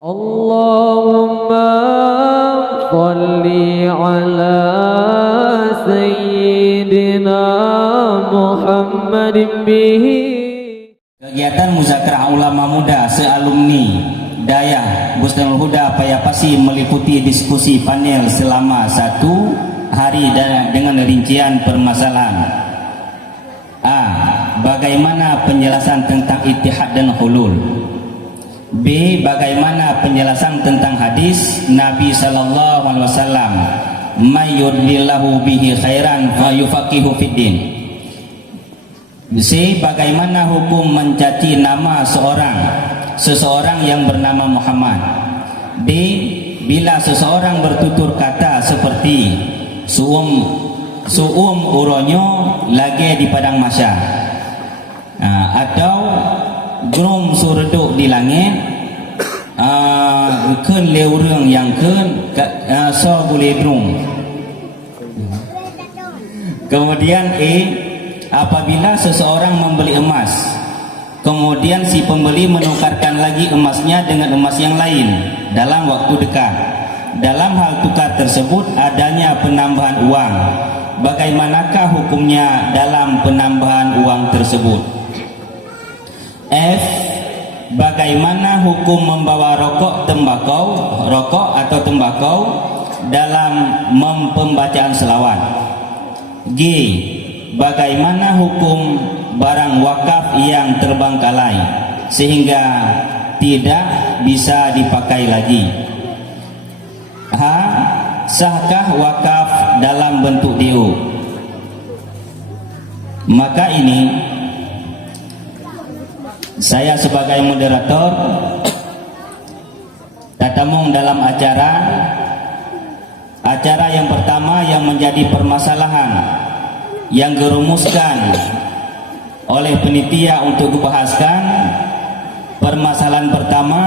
Allahumma salli ala Sayyidina Muhammadin bihi. Kegiatan muzakarah ulama muda sealumni Dayah Busnul Huda Payapasi meliputi diskusi panel selama 1 hari dengan rincian permasalahan. A. Bagaimana penjelasan tentang ittihad dan hulul? B. Bagaimana penjelasan tentang hadis Nabi sallallahu alaihi wasallam, may yuridillahu bihi khairan fayufaqihu fiddin. C. Bagaimana hukum mencaci nama seseorang yang bernama Muhammad. D. Bila seseorang bertutur kata seperti suum uronyo lagi di padang mahsyar, atau Grum sureduk di langit, kun leurung yang kun so boleh drum. Kemudian E. Apabila seseorang membeli emas, kemudian si pembeli menukarkan lagi emasnya dengan emas yang lain dalam waktu dekat. Dalam hal tukar tersebut adanya penambahan uang. Bagaimanakah hukumnya dalam penambahan uang tersebut? F. Bagaimana hukum membawa rokok atau tembakau dalam pembacaan selawat? G. Bagaimana hukum barang wakaf yang terbengkalai sehingga tidak bisa dipakai lagi? H. Sahkah wakaf dalam bentuk DO? Maka ini saya sebagai moderator tatamung dalam acara yang pertama yang menjadi permasalahan yang dirumuskan oleh penitia untuk dibahaskan. Permasalahan pertama,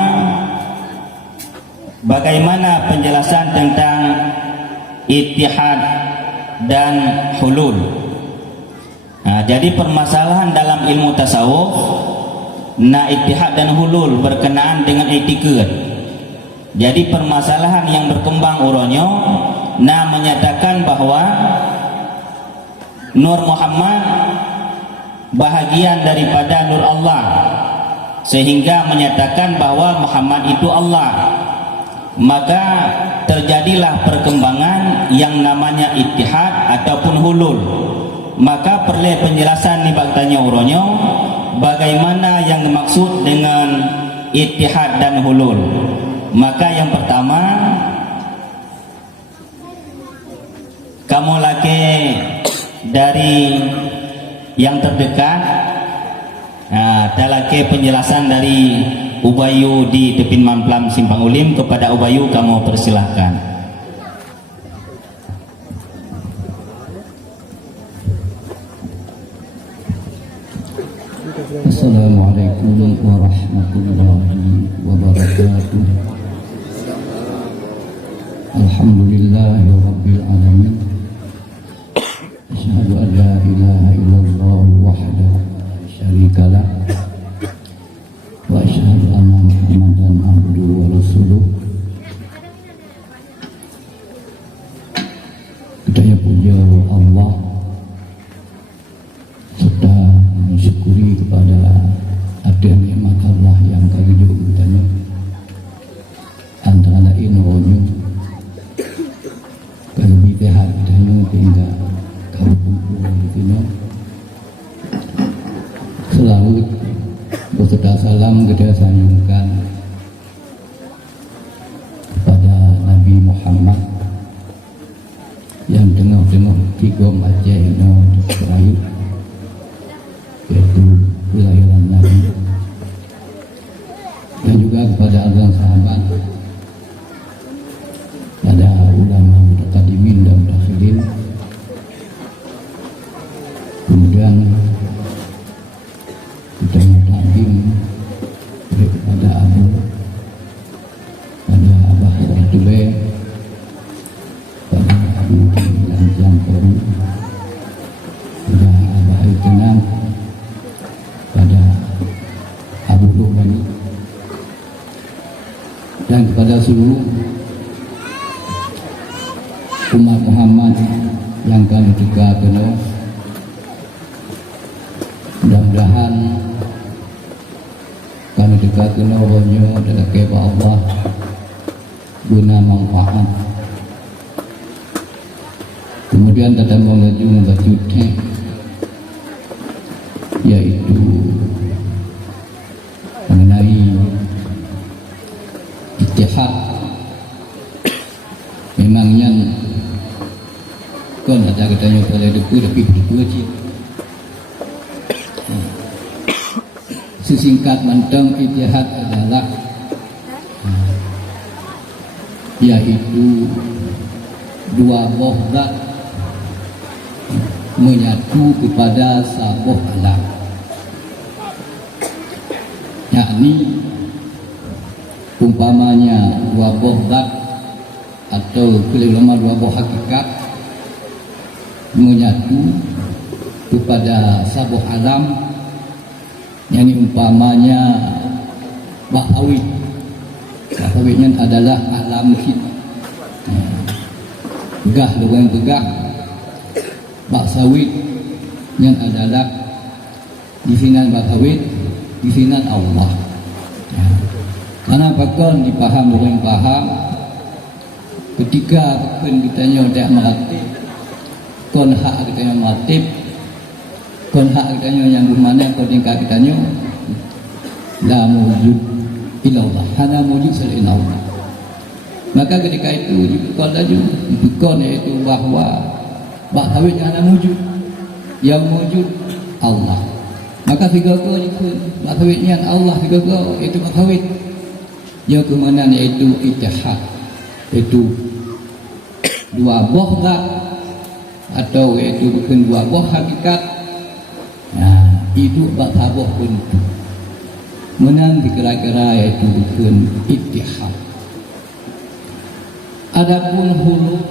bagaimana penjelasan tentang ittihad dan hulul. Jadi permasalahan dalam ilmu tasawuf, ittihad dan hulul berkenaan dengan etiket. Jadi permasalahan yang berkembang uronyo menyatakan bahwa Nur Muhammad bahagian daripada Nur Allah, sehingga menyatakan bahwa Muhammad itu Allah. Maka terjadilah perkembangan yang namanya ittihad ataupun hulul. Maka perlu penjelasan ni baktanya uronyo, bagaimana yang dimaksud dengan ittihad dan hulul. Maka yang pertama, kamu lagi dari yang terdekat, ada lagi penjelasan dari Ubayu di Tepin Mamplam Simpang Ulim. Kepada Ubayu kamu persilahkan. Assalamualaikum warahmatullahi wabarakatuh. Alhamdulillahirabbil alamin. Asyhadu an la ilaha illallah wahdahu la syarika lah wa asyhadu anna Muhammadan abduhu wa rasuluh. Kita puja Allah serta mensyukuri kepada ada nikmat Allah yang kami jumpai antara lain ronyo kami tehat dan tinggal kau kumpul di sini. Selalu beserta salam kita sanjungkan kepada Nabi Muhammad yang tengah-tengah tiga Aceh no terakhir, yaitu kelahiran Nabi, dan juga kepada azan sahabat, pada ulama mutaqaddimin dan mutakhirin. Kemudian kita takdim kepada Abu, pada Abah Sartule, pada Abu Lanjang Peru, pada Abah Tenang, pada Abu Lubani, dan kepada seluruh umat Muhammad yang kami tegakkan. Mudah-mudahan kami tegakkan hanya dalam kepada Allah guna manfaat. Kemudian kita menuju berjuta, yaitu mengenai ittihad. Memangnya kan ada katanya pada deku tapi berdua je. Sesingkat mentang ittihad adalah yaitu dua boh zat menyatu kepada sebuah alam, yakni umpamanya dua boh zat atau kelima dua boh hakikat menyatu kepada sebuah alam, yakni umpamanya bahawit. Bahawitnya adalah alam kita. Begah dengan begah. Bak sawit yang adalah bikinan bahawit, bikinan Allah. Karena apakah dipaham orang paham ketika kitanya tidak melatih kon hak kitanya melatih kon hak kitanya yang bermana kon tingkat kitanya la mujud ilallah, hana mujud selain Allah. Maka ketika itu kon laju kon yaitu bahwa bahawit yang ada wujud, yang wujud Allah. Maka tiga kau itu bahawitnya Allah, tiga kau itu bahawit. Yang kemana yaitu ittihad, itu dua boh zat atau yaitu bukan dua boh hakikat. Nah, itu bahawah pun menang dikira-kira yaitu bukan ittihad. Adapun hulu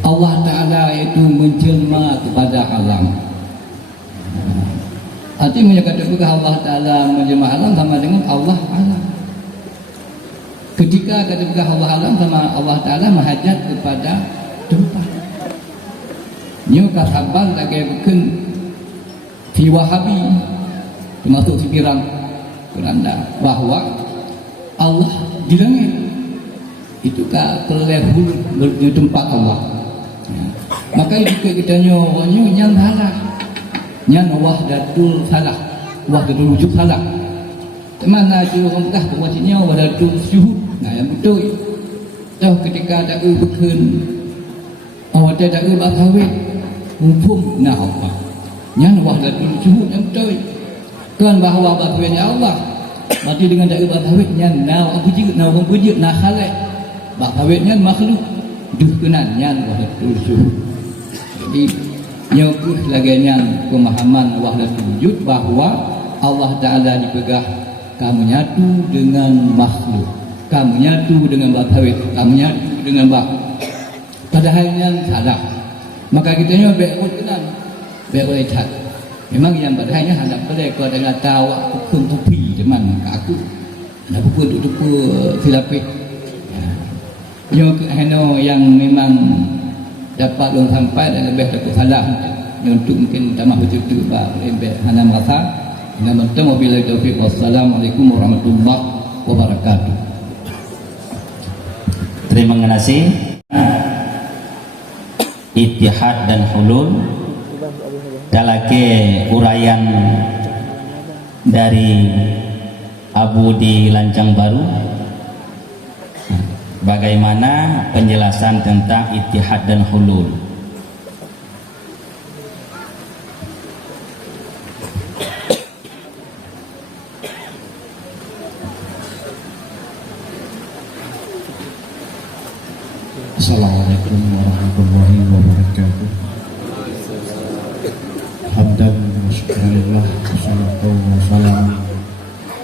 Allah Ta'ala itu menjelma kepada alam. Artinya menyatakan Allah Ta'ala menjelma alam sama dengan Allah alam. Ketika kata Allah alam sama Allah Ta'ala menghajat kepada tempat. Nyuka sabar lagi bukan fi wahabi termasuk si pirang kerana bahwa Allah di langit itu terlebih di tempat Allah. Maka itu kita nyonya yang salah, yang wahdatul salah, wahdatul wujud salah. Mana tu orang dah buatnya wahdatul syuhud. Nah yang betul. Tahu ketika ada bukan awak ada bahawit hukum nah apa? Yang wahdatul syuhud yang betul. Kan bahawa bahawitnya Allah. Berarti dengan ada bahawit yang nah apa juga nah orang puji nah khalaq. Bahawitnya makhluk dukunannya wahdatul syuhud. Jadi nyokut laginya pemahaman wahdatul wujud bahwa Allah Ta'ala dipegah kamu nyatu dengan makhluk, kamu nyatu dengan bahawit, kamu nyatu dengan padahal yang salah. Maka kita baik kenal, baik lihat. Memang yang padahalnya hendak mereka dengan tahu hukum tupi teman aku. Ada buku untuk filapik. Yang memang dapat long sampai dan lebih dapat salah untuk mungkin tamah betul-betul lebih hana merasa dengan bertemu bila taufiq. Wassalamualaikum warahmatullahi wabarakatuh. Terima kasih. Ittihad dan hulul dalake uraian dari Abu di Lancang Baru. Bagaimana penjelasan tentang ittihad dan hulul? Assalamualaikum warahmatullahi wabarakatuh. Hamdan wa syukurillah, wassalatu wassalamu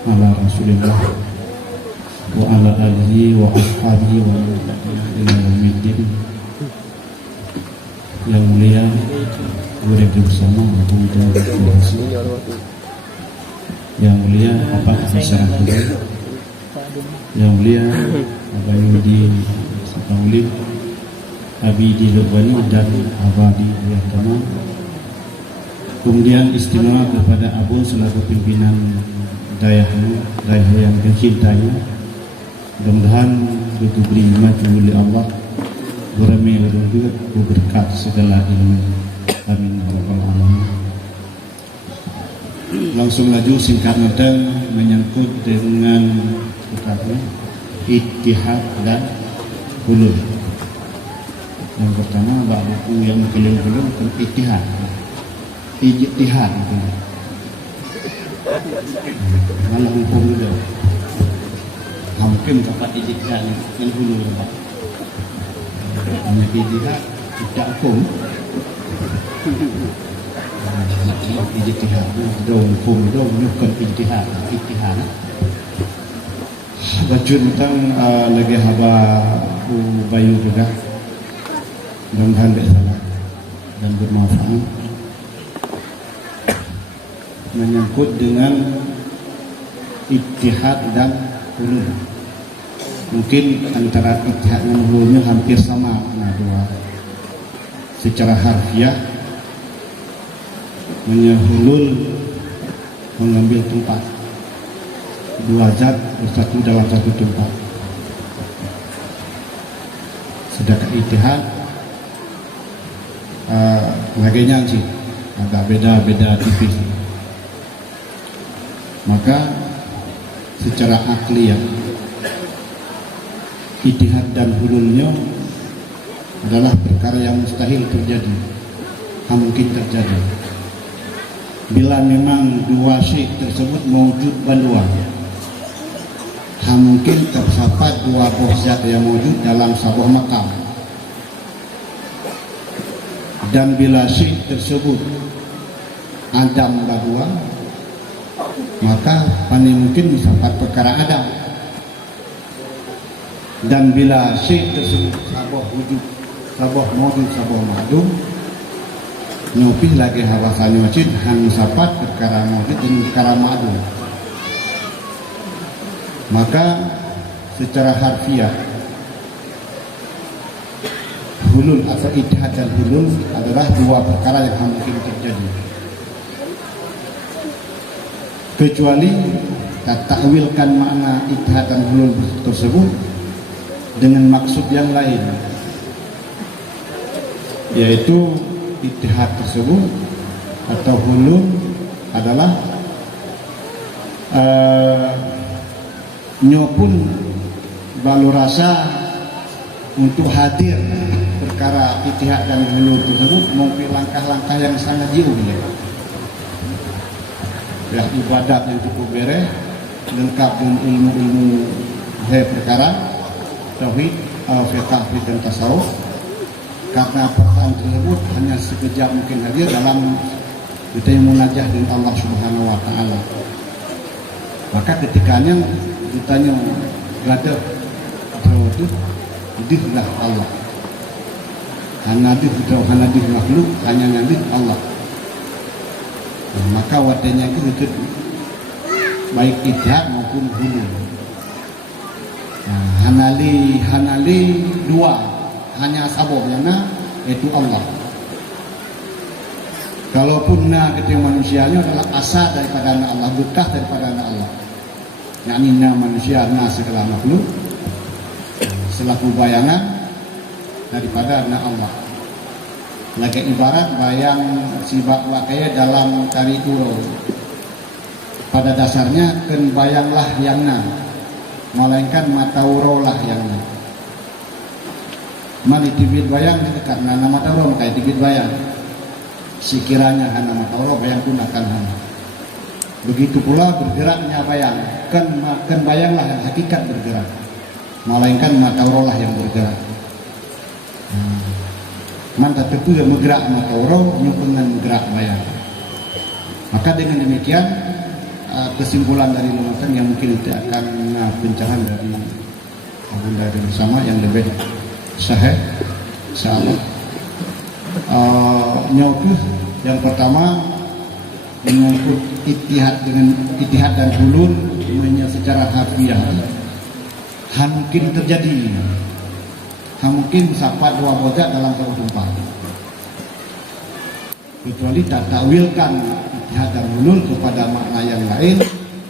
ala rasulillah wa ala alihi wa ashabihi wa ila yaumiddin. Yang mulia murid bersama Bunda Yang mulia Bapak Hafiz Syarafudin yang mulia Abayu di Sipaulim, Abi di Lurbani dan Abadi di Kamal. Kemudian istimewa kepada Abu selaku pimpinan dayah yang dicintainya. Mudah-mudahan diberi maju oleh Allah, berame juga berkat segala ilmu. Amin ya rabbal alamin. Langsung laju singkat dan menyangkut dengan ittihad dan hulul. Yang pertama buku yang kelima-kelima tentang ittihad. Ijtihad itu. Malah hukum dulu. Mungkin dapat ijtihad yang hulul Pak. Hanya ijtihad tidak hukum. Ijtihad dong hukum dong bukan ijtihad. Bacun tentang lagi haba bayu juga dan hendak salah dan bermanfaat menyangkut dengan ittihad dan hulul. Mungkin antara ittihad dan hululnya hampir sama, dua. Secara harfiah hulul mengambil tempat dua zat bersatu dalam satu tempat. Sedangkan ittihad bagiannya sih agak beda tipis. Maka secara akli ya, ittihad dan hululnya adalah perkara yang mustahil terjadi, mungkin terjadi bila memang dua syai' tersebut mewujud bandua. Mungkin terdapat dua buah zat yang mewujud dalam sebuah makam, dan bila syai' tersebut adam bahwa, maka paling mungkin mendapat perkara adam. Dan bila syai' tersebut sebuah wujud, sebuah mewujud, sebuah ma'dum, nyupih lagi hawasannya wajib han sapat perkara mewujud dan perkara ma'dum. Maka secara harfiah hulul atau ittihad dan hulul adalah dua perkara yang mungkin terjadi, kecuali kita takwilkan makna ittihad dan hulul tersebut dengan maksud yang lain, yaitu ittihad tersebut atau hulul adalah nyopun balu rasa untuk hadir perkara ittihad dan hulul tersebut mungkin langkah-langkah yang sangat jauh ya, ibadat yang cukup beres, lengkap dengan ilmu-ilmu perkara tauhid, fiqh dan tasawuf. Karena perkara tersebut hanya sekejap mungkin hadir dalam kita yang munajah dengan Allah Subhanahu wa taala. Maka ketikanya ditanya berada itu dihlah Allah. Hanya makhluk, hanya nabi Allah. Maka wadahnya itu baik ittihad maupun hulul. Hanali dua, hanya sababnya yaitu Allah. Kalaupun ketika manusianya adalah asal daripada anak Allah, bekas daripada anak Allah. Yakni manusia segala makhluk selaku bayangan daripada anak Allah. Lagi ibarat bayang sibak wakaya dalam tari uro. Pada dasarnya kan bayanglah yang melainkan mata uro lah yang mali tibit bayang karena nama mata uro makanya tibit bayang. Sekiranya hana mata uro bayang pun akan hana. Begitu pula bergeraknya bayang, kan bayanglah yang hakikat bergerak, melainkan mata uro lah yang bergerak. Manta tentu yang bergerak mata uro dengan bergerak bayang. Maka dengan demikian kesimpulan dari lulusan yang mungkin kita akan pencerahan dari Bunda bersama yang lebih sahih insyaallah. Nyautuh yang pertama menyangkut ittihad dan hulul secara harfiah mungkin terjadi, mungkin sapa dua boda dalam satu tumpah, kecuali tak takwilkan ittihad dan hulul kepada makna yang lain,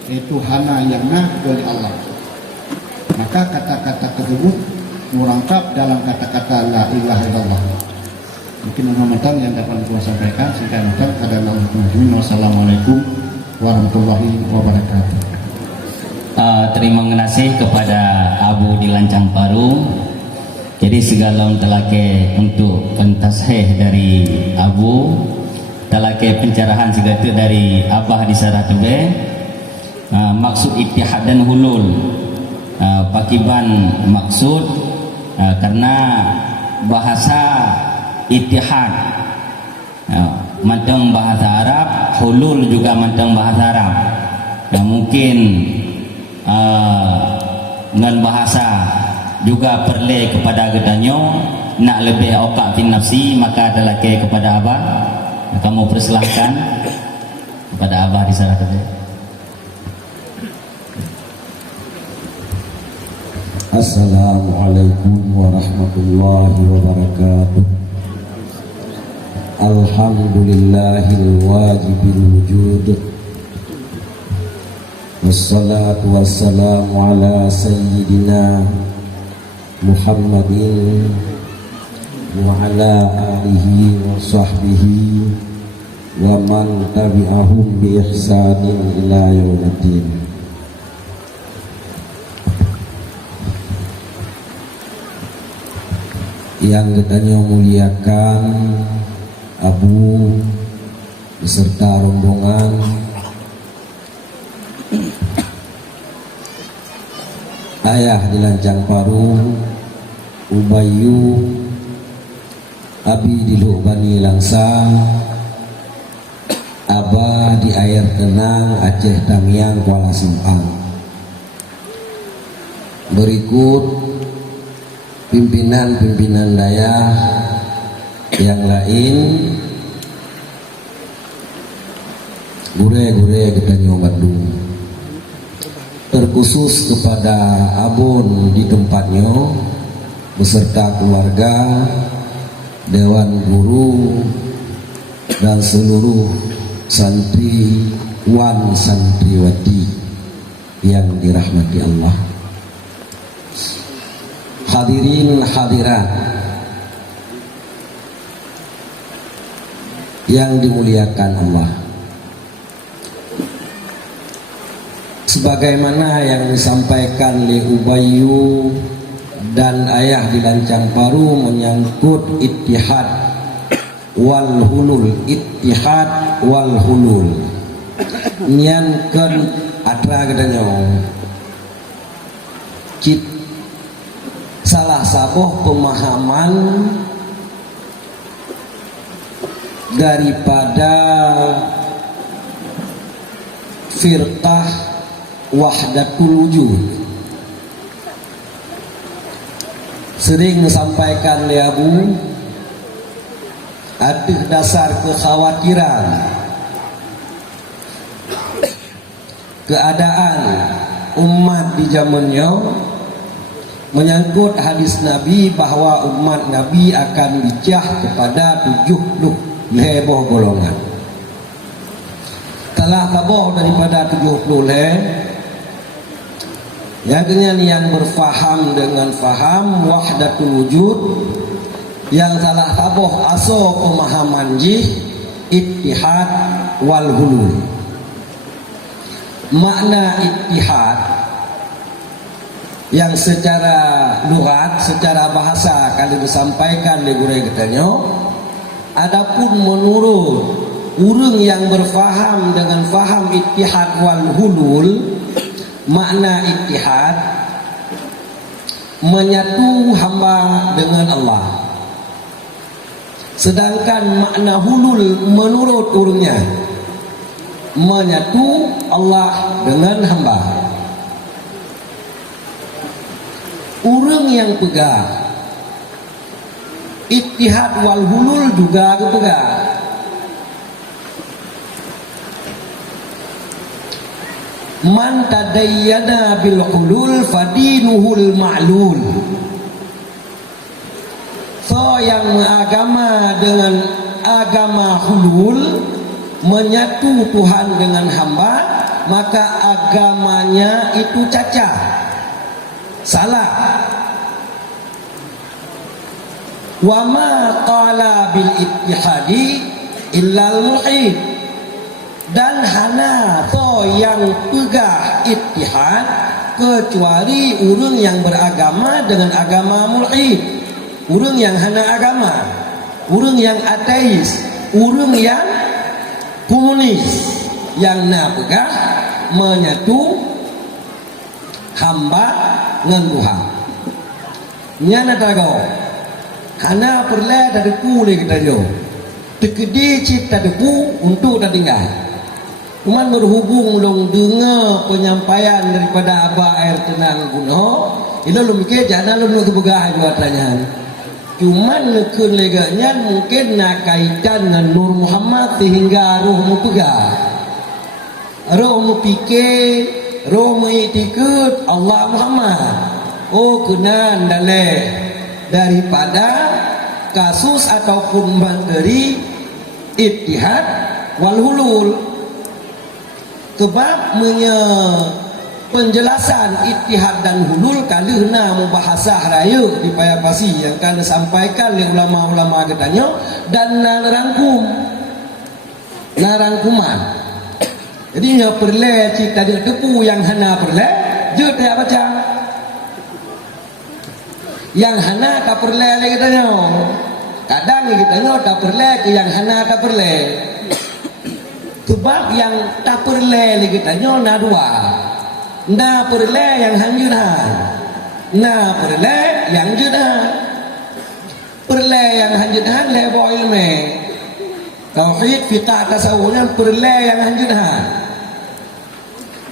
yaitu hana yang kecuali Allah. Maka kata-kata tersebut merangkap dalam kata-kata la ilaha illallah. Mungkin Muhammadan yang dapat saya sampaikan. Sekian wassalamualaikum warahmatullahi wabarakatuh. Terima kasih kepada Abu di Lancang Paru. Jadi segala telake untuk pentasih dari Abu, telake pencerahan segala dari Abah di Saratube. Maksud ittihad dan hulul, pakiban maksud karena bahasa ittihad mantang bahasa Arab, hulul juga mantang bahasa Arab. Mungkin dengan bahasa juga perle kepada gedanyo nak lebih opak fin nafsi, maka adalah kepada Abah. Kamu persilahkan kepada Abah di sana tadi. Assalamualaikum warahmatullahi wabarakatuh. Alhamdulillahil wajibil wujud, wassalatu wassalamu ala sayyidina Muhammadin wa ala alihi wa sahbihi wa man tabi'ahum bi ihsanin ila yaumiddin. Yang katanya muliakan Abu beserta rombongan, ayah di Lancang Paru, Ubayyu, abi di Luk Bani Langsa, Abah di Air Tenang Aceh Tamiang Kuala Simpang. Berikut pimpinan-pimpinan daya yang lain, gure-gure Gedanyo Bandung, terkhusus kepada Abon di tempatnya beserta keluarga, dewan guru dan seluruh santriwan santriwati yang dirahmati Allah. Hadirin hadirat yang dimuliakan Allah, sebagaimana yang disampaikan oleh Ubayyu dan ayah di Lancang Paru menyangkut ittihad wal hulul, ittihad wal hulul, nyankan atra katanya salah satu pemahaman daripada firqah wahdatul wujud. Sering menyampaikan oleh Abu, ada dasar kekhawatiran keadaan umat di zamannya menyangkut hadis Nabi bahwa umat Nabi akan dicah kepada 70 leboh golongan. Telah taboh daripada 70 yang berfaham dengan faham wahdatul wujud, yang telah taboh aso pemahaman ittihad wal hulul. Makna ittihad yang secara lughat, secara bahasa kalau disampaikan oleh guru katanya, adapun menurut orang yang berfaham dengan faham ittihad wal hulul, makna ittihad menyatu hamba dengan Allah, sedangkan makna hulul menurut orangnya menyatu Allah dengan hamba. Orang yang pegang ittihad wal hulul juga pegang. man tadayyana bil hulul fadinuhul ma'lul. So yang beragama dengan agama hulul, menyatu Tuhan dengan hamba, maka agamanya itu cacat, salah. Wa ma qala bil ittihadi illal mulhid, dan hana to yang pegah ittihad kecuali urang yang beragama dengan agama mulhid, urang yang hana agama, urang yang ateis, urang yang komunis, yang na pegah menyatu hamba dengan Tuhan. Nyana tago hana perle tadaku le kita jo tekedi cipta deku untuk dah tinggal. Cuman berhubung long dengar penyampaian daripada Abah Air Tenang Kuno, ilo lu mikir jangan lu nak begah juatannya. Cuman lekun leganya mungkin nak kaitan dengan Nur Muhammad sehingga rohmu pegah, rohmu fikir, rohmu ikut Allah Muhammad. Oh kenan daripada kasus ataupun dari ittihad wal hulul. Sebab penjelasan ittihad dan hulul kali hena mubahasah raya di Payapasi yang akan disampaikan oleh ulama-ulama katanya, dan narangkuman. Jadi nya perle cita dia tepu yang hana perle je dia baca, yang hana tak perle lagi katanya. Kadang katanya tak perle ke yang hana tak perle. Sebab yang tak perle lagi katanya na dua. Na perle yang hanjuran, na perle yang judan. Perle yang hanjuran lebo ilmu tauhid fiqh tasawuf yang perle yang hanjuran.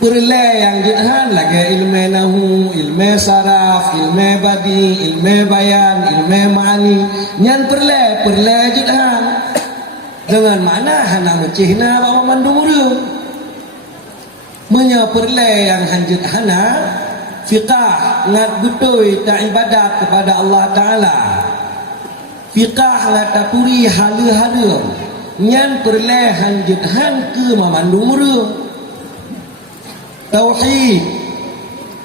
Perle yang judan lagi ilmu nahu, ilmu saraf, ilmu badi, ilmu bayan, ilmu ma'ani. Nyan perle judan dengan mana hana mencihna bawa mandumuru. Menya perle yang hanjut hana fiqah ngat betul tak ibadat kepada Allah Ta'ala, fiqah ngat taturi halu-halu. Nyan perle hanjut han ke mamandumuru. Tauhid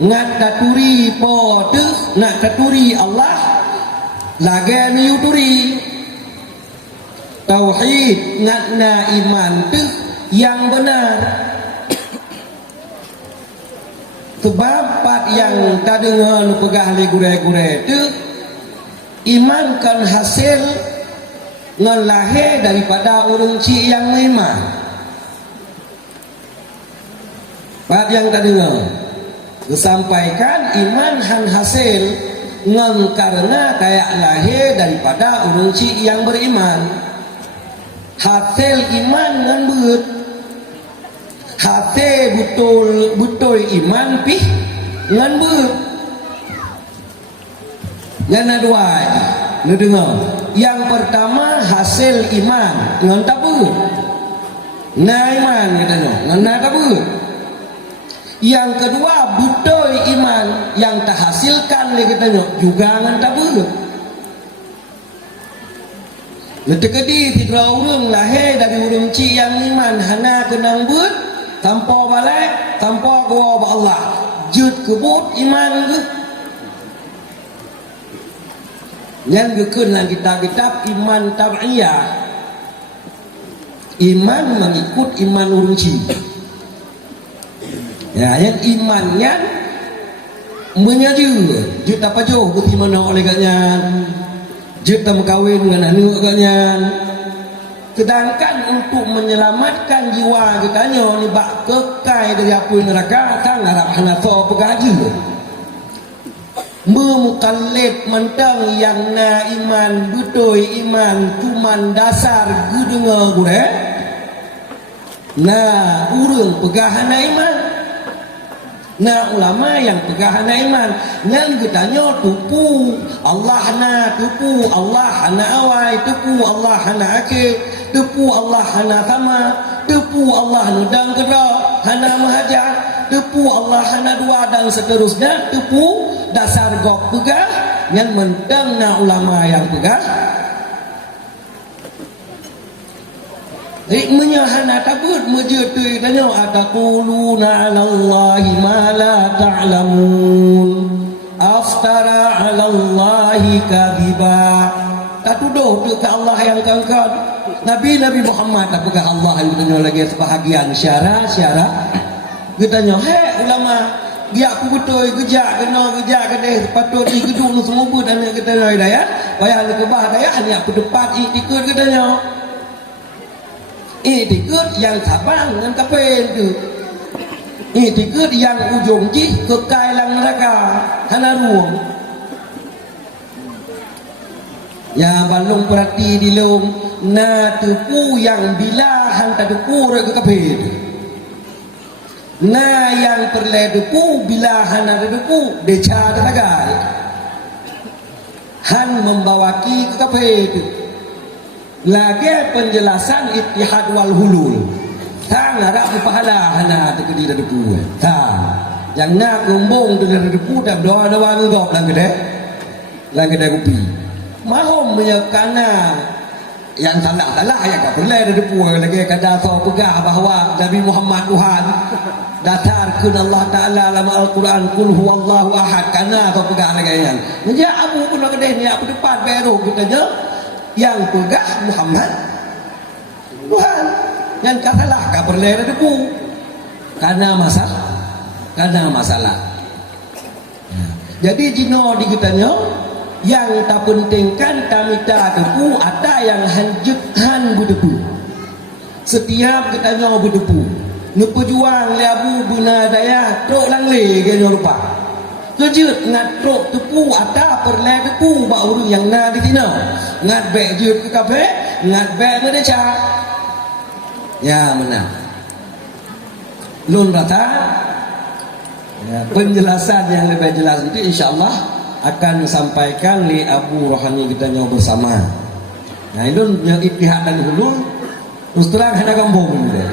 ngat taturi pote nak taturi Allah lagi niuturi. Tauhid ngat na iman tu yang benar. Sebab part yang tak dengar pegah le gure-gure tu iman kan hasil ngan lahir daripada orang cik yang iman. Part yang tak dengar disampaikan iman han hasil ngan karena kayak lahir daripada orang cik yang beriman. Hasil iman ngan beut, hati betul iman pih ngan beut. Yang dua lu dengar, yang pertama hasil iman ngan tak beut, na iman katanya ngan na tak beut. Yang kedua betul iman yang tak hasilkan le katanya juga ngan tak beut. Letekedi tiga orang lahir dari orang cik yang iman hana kenang beut, tanpa balik, tanpa gua Allah, jut kebut iman ke. Yang gekun dalam kitab-kitab iman tab'iyah, iman mengikut iman urunci. Ya, yang imannya menyaju, jut apa jauh bukti mana oleh katnya, jut tak kawin dengan anak katnya. Sedangkan untuk menyelamatkan jiwa katanya ni bak kekal dari api neraka tang harap hanafa pegaji. Memukallid mentang yang na iman betul iman cuman dasar gudenga gure. Nah, urang pegahana iman. Nah, ulama yang pegahana iman yang katanya tupu Allah na tupu Allah hana awai tupu Allah hana akhir tepu Allah hana sama, tepu Allah nudang kera hana mahajar. tepu Allah hana dua dan seterusnya tepu dasar gok pegah yang mentengna ulama yang pegah hikmahnya hana takut menjadi tanya ataquluna 'ala Allahi ma la ta'lamun aftara 'ala Allahi kadhiba tak tuduh ke Allah yang kangkar Nabi Muhammad apakah Allah yang tanya lagi sebahagian syara kita tanya hei ulama dia aku betul gejak kena patut di gedung nu semua pun dan kita tanya hidayah bayar ke bah daya ni aku depan ikut kita tanya ikut yang sabang dengan kafir tu ikut yang ujung ji kekal lang neraka hana ruang ya balung perhati di lung na tepu yang bila hantar tepu ke kafir na yang perle depu bila hana depu deca teragai han membawaki ke kafir itu lagi penjelasan ittihad wal hulul tang ada pahala hana tekedi depu tang yang nak gombong tu depu dah doa ngop lang gede kopi mahom menyekana yang salah yang tak boleh depu lagi kada so pegah bahawa Nabi Muhammad Tuhan datar kun Allah Taala dalam Al-Quran kul huwallahu ahad kana so pegah lagi yang menja abu pun gede ni aku depan baru kita je yang pegah Muhammad Tuhan yang katalah ka boleh depu karena masalah jadi jino di kitanya yang tak pentingkan tamita depu ada yang hanjutkan budepu setiap kita nyawa budepu nupu juang liabu guna daya trok langle ke rupa kejut ngat trok tepu ada perle depu ba urang yang na di tina ngat bek jut ke kafe ngat bek medeca ya menang lun rata ya, penjelasan yang lebih jelas itu insyaallah akan sampaikan li Abu Rohani kita nyawa bersama. Nah itu yang ittihad dan hulul terus terang hana kampung gitu.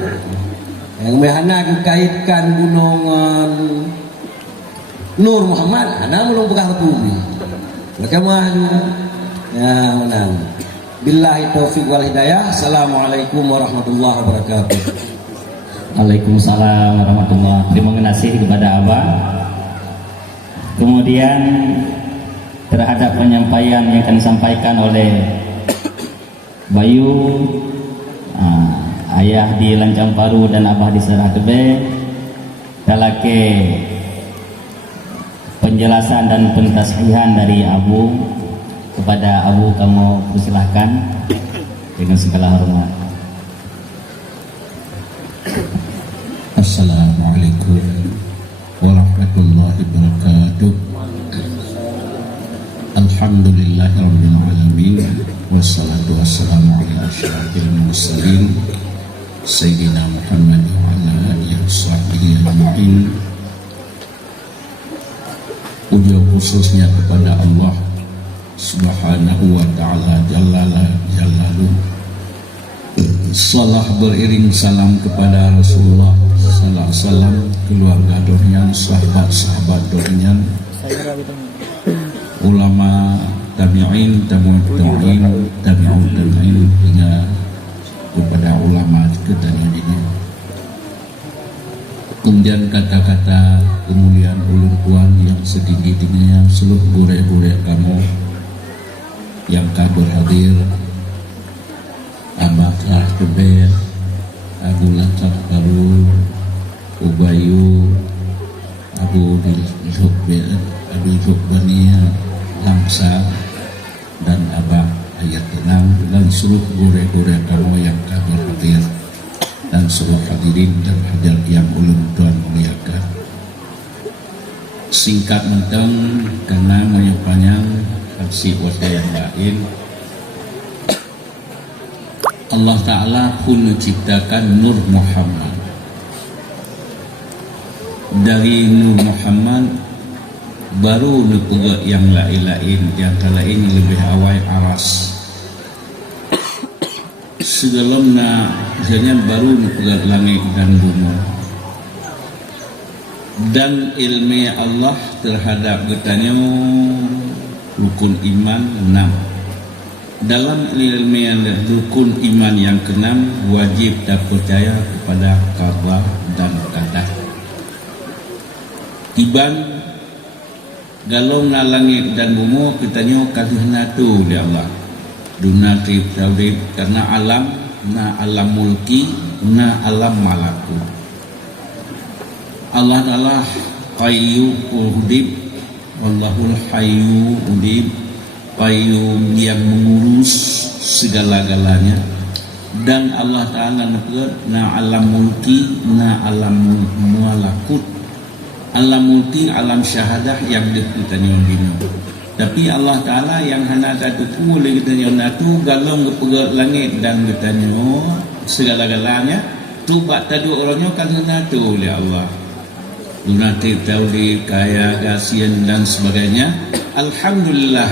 Yang mehana dikaitkan gunungan Nur Muhammad hana belum pegang bumi. Mereka mah ya menang. Billahi taufiq wal hidayah. Assalamualaikum warahmatullahi wabarakatuh. Waalaikumsalam warahmatullahi. Terima kasih kepada Abah. Kemudian terhadap penyampaian yang akan disampaikan oleh Bayu, ayah di Lancang Paru dan abah di Serah Tebe, dalake penjelasan dan pentasihan dari Abu kepada Abu, kamu persilahkan dengan segala hormat. Assalamualaikum warahmatullahi wabarakatuh. Alhamdulillahirabbil alamin wassalatu wassalamu ala asyrafil mursalin sayyidina Muhammad wa ala alihi washabbihi ajmain. Puja khususnya kepada Allah Subhanahu wa taala jalaluhu. Salah beriring salam kepada Rasulullah sallallahu alaihi wasallam, keluarga donian, sahabat-sahabat donian, ulama tabi'in, tabi'ut tabi'in hingga kepada ulama kedana ini. Kemudian kata-kata kemuliaan ulun tuan yang setinggi-tingginya, seluruh gure-gure kamu yang kabur hadir, Abah Serah Tebe, Abu Lancang Paru, Ubayu, Abu Zubania Langsa, dan Abah Ayat Tenang, dan seluruh gure-gure kamu yang kabur hadir, dan seluruh hadirin dan hadir yang ulun tuan muliakan. Singkat menteng karena banyak panjang aksi wasa yang lain. Allah Ta'ala pun menciptakan Nur Muhammad. Dari Nur Muhammad baru nupuga yang lain-lain, yang lain lebih awal aras. Sedalamnya misalnya baru nupuga langit dan bumi. dan ilmu Allah terhadap getanya rukun iman 6. Dalam ilmu rukun iman yang keenam, wajib dan percaya kepada qada dan qadar. Tiban galong na langit dan bumi kitanya kadihna tu di Allah. Duna trip tawrib karena alam na alam mulki na alam malakut. Allah adalah Qayyu Udib, Wallahul Hayyu Udib, Qayyum yang mengurus segala-galanya. Dan Allah Ta'ala na alam mulki na alam malakut. Alam mulki, alam syahadah yang ditanya bina. Tapi Allah Ta'ala yang hana satu boleh kita natu galong ke langit dan bertanya segala-galanya tu bak tadu orangnya kan natu oleh Allah. Lunatik tauhid, kaya, kasihan dan sebagainya. Alhamdulillah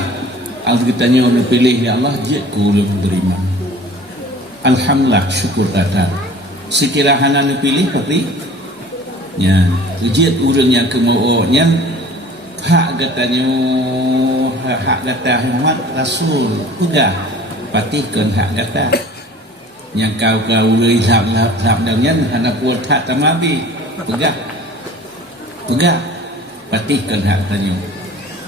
Allah kitanya pilih ya Allah je kulum beriman. Alhamdulillah syukur kata. Sekira hana pilih tapi ya ujian urang yang kemauannya hak katanya hak kata Muhammad Rasul udah patihkan hak kata yang kau lihat dan hana buat hak tamabi pegah patihkan hak katanya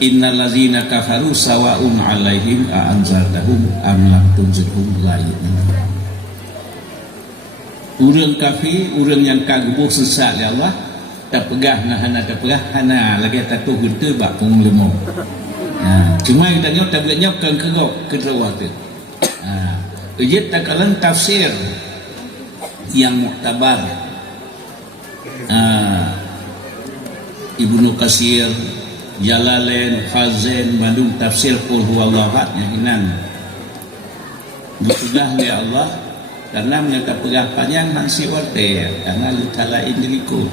innal ladzina kafaru sawa'un 'alaihim a anzartahum am lam tunzirhum la yu'minun. Urang kafir, urang yang kagum sesat ya Allah, tak pegah nah hana tak pegah hana lagi tak tu gede bak pung lemo. Cuma kita nyok tak nyok kan kerok kedua tu. Ujit takalan tafsir yang muktabar. Ibnu Katsir, Jalalain, Fazain, Bandung tafsir qul huwallahu ahad hinan. Sudah ya Allah karena menyata pegah panjang hansi orte karena litala indiriku.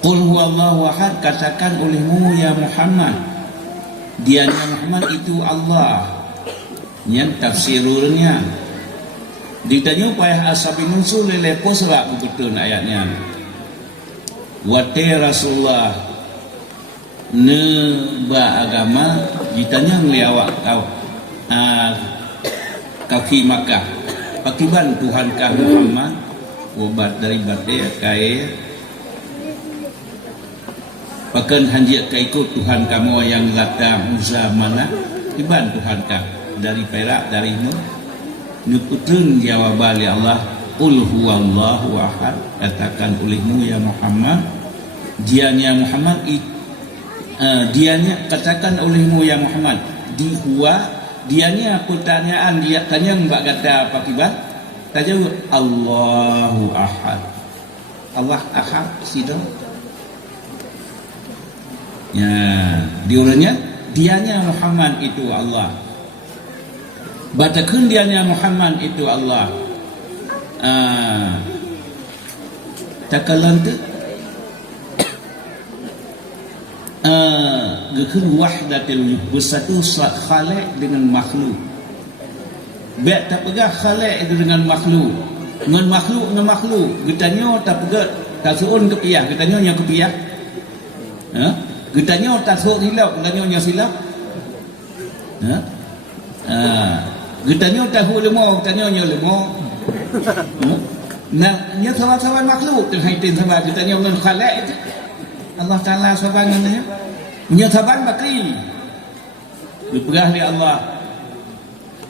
Qul huwallahu ahad katakan olehmu ya Muhammad, dianya Muhammad itu Allah. Yang tafsirulnya ditanya payah asabi nunsul lepo serak betul ayatnya. Wate Rasulullah ne ba agama ditanya ngeliawak kau kaki Makkah pakiban Tuhankah Muhammad obat dari batik kai pakan hanjit kaikut Tuhan kamu yang lata Musa mana iban Tuhankah dari Perak dari nuputun jawaban ya Allah qul huwallahu ahad katakan olehmu ya Muhammad dianya Muhammad dianya katakan olehmu ya Muhammad dianya pertanyaan dia tanya mbak kata apa kibat tanya Allahu ahad Allah ahad sidang ya diurangnya dianya Muhammad itu Allah batakun dianya Muhammad itu Allah takalan tu gekun wahdatil bersatu khaliq dengan makhluk. Baik tak pegah khaliq itu dengan makhluk. Dengan makhluk getanya tak pegah tak suun ke piyah, getanya nya ke piyah. Getanya tak suun hilap, getanya nya silap. Getanya tak hu lemo, getanya nya lemo. Nah, nya sawan-sawan makhluk dengan haitin sama getanya dengan khaliq itu. Allah Ta'ala sebenarnya menyatakan bakri diperah oleh Allah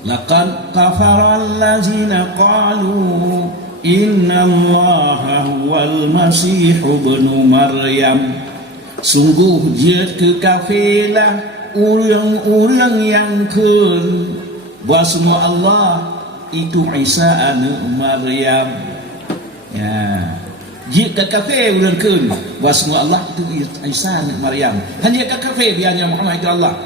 laqad kafara allazina qalu inna allaha huwal masih ibnu maryam sungguh dia kekafiran orang-orang yang kun bahwa Allah itu Isa anak Maryam ya jika kafir ulang kun bahwa Allah itu Isa anak Maryam hanya kafir biarnya Muhammad itu Allah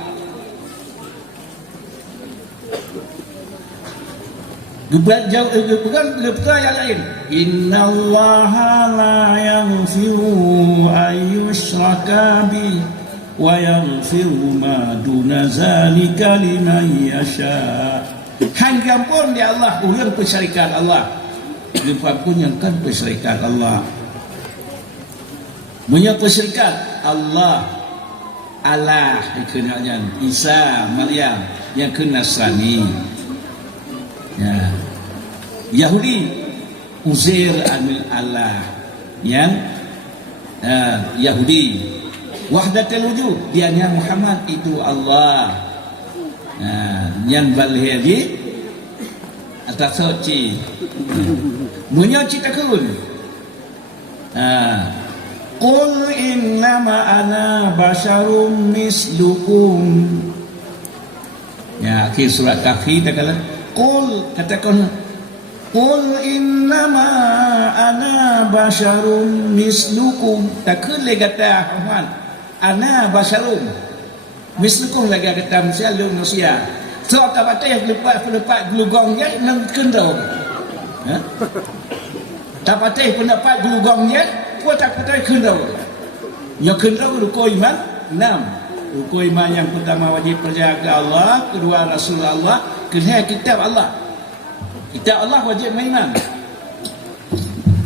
bukan yang lain innallaha la yaghfiru ayyushraka bi wa yaghfiru ma duna zalika liman yasha hanya pun dia Allah ulang pensyarikat Allah Lepas pun yang kan perserikat Allah Punya syarikat Allah Allah dikenalnya Isa Maryam yang ke Nasrani ya. Yahudi Uzair amil Allah yang Yahudi wahdatul wujud dianya Muhammad itu Allah yang balhedi atas soci punya cita kun Qul innama ana basyarum mislukum. Ya, akhir surat Kahfi dia kata, katakan Qul innama ana basyarum mislukum. Takkan lagi kata Ahmad, ana basyarum mislukum lagi kata manusia. So tak patah lepas gelugong dia nang kendau. Ha? Tak patah pendapat gelugong dia Kau tak patah kendau. Yang kendau rukun iman 6. Rukun iman yang pertama wajib percaya ke Allah, kedua Rasulullah, ketiga kitab Allah. Kitab Allah wajib beriman.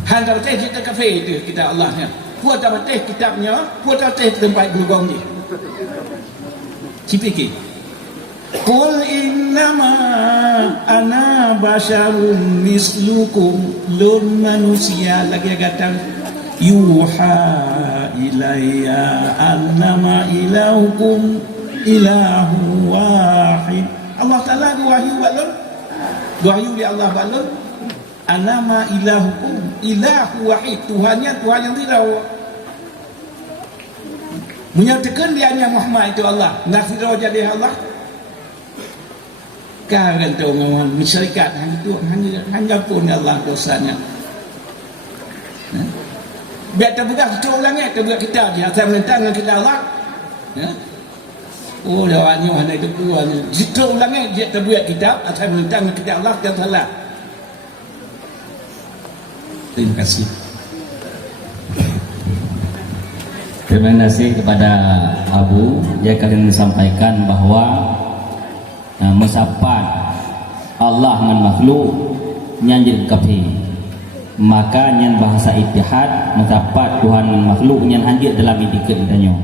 Hang tak patah kita kafir itu kitab Allah nya. Kau tak patah kitabnya, kau tak patah tempat gelugong dia. Cipiki. Qul innama ana basyarum mislukum. Lun manusia lagi kata yuha ilayya annama ilahukum ilahu wahid. Allah Ta'ala wahyu balun, wahyu di Allah balun, annama ilahukum ilahu wahid. Tuhannya Tuhan yang tidak menyatakan dia hanya Muhammad itu Allah, nasirah jadi Allah. Kan tu orang masyarakat hanya pun Allah dosanya. Biar terbuka kita ulangnya, terbuka kita dia akan melentang dengan kita Allah. Oh, lawannya hanya itu dua. Kita ulangnya dia terbuka kita akan melentang dengan kita Allah dan salah. Terima kasih. Terima kasih kepada Abu. Dia kalian sampaikan bahwa mesapat Allah dengan makhluk nyanjir kafir. Maka nyan bahasa ittihad mendapat Tuhan dan makhluk nyan hadir dalam idikat danyo.